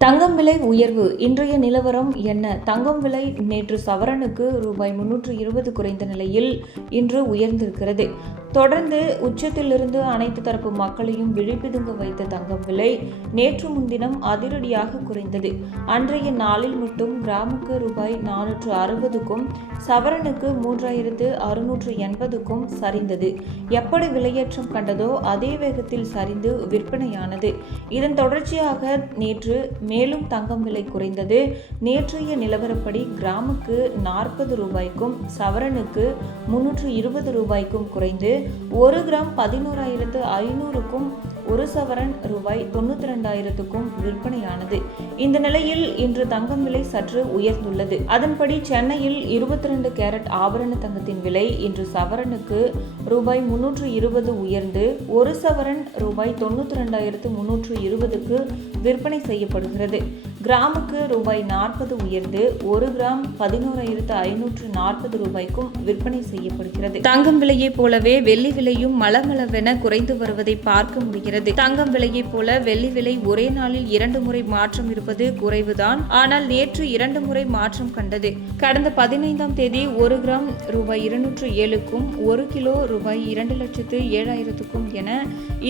தங்கம் விலை உயர்வு இன்றைய நிலவரம் என்ன? தங்கம் விலை நேற்று சவரனுக்கு ரூபாய் 320 குறைந்த நிலையில் இன்று உயர்ந்திருக்கிறது. தொடர்ந்து உச்சத்திலிருந்து அனைத்து தரப்பு மக்களையும் விழிப்பிதுங்க வைத்த தங்கம் விலை நேற்று முன்தினம் அதிரடியாக குறைந்தது. அன்றைய நாளில் மட்டும் கிராமுக்கு ரூபாய் 460க்கும் சவரனுக்கு 3680க்கும் சரிந்தது. எப்படி விலையேற்றம் கண்டதோ அதே வேகத்தில் சரிந்து விற்பனையானது. இதன் தொடர்ச்சியாக நேற்று மேலும் தங்கம் விலை குறைந்தது. நேற்றைய நிலவரப்படி கிராமுக்கு 40 ரூபாய்க்கும் சவரனுக்கு 320 ரூபாய்க்கும் குறைந்து 1 கிராம் 11,500க்கும் 1 சவரன் ரூபாய் 92,000க்கும் விற்பனையானது. இந்த நிலையில் இன்று தங்கம் விலை சற்று உயர்ந்துள்ளது. அதன்படி சென்னையில் 22 கேரட் ஆபரண தங்கத்தின் விலை இன்று சவரனுக்கு ரூபாய் 320 உயர்ந்து 1 சவரன் ரூபாய் 92,320க்கு விற்பனை செய்யப்படுகிறது. கிராமுக்கு ரூபாய் 40 உயர்ந்து 1 கிராம் 11,540 ரூபாய்க்கும் விற்பனை செய்யப்படுகிறது. தங்கம் விலையை போலவே வெள்ளி விலையும் மளமளவென குறைந்து வருவதை பார்க்க முடிகிறது. தங்கம் விலையை போல வெள்ளி விலை ஒரே நாளில் 2 முறை மாற்றம் இருப்பது குறைவுதான். ஆனால் நேற்று 2 முறை மாற்றம் கண்டது. கடந்த 15ஆம் தேதி 1 கிராம் ரூபாய் 207க்கும் 1 கிலோ ரூபாய் 2,07,000க்கும் என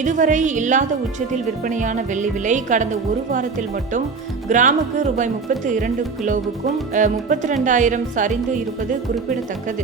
இதுவரை இல்லாத உச்சத்தில் விற்பனையான வெள்ளி விலை கடந்த ஒரு வாரத்தில் மட்டும் கிராமுக்கு ரூபாய் 32 கிலோவுக்கும் 32,000 சரிந்து இருப்பது குறிப்பிடத்தக்கது.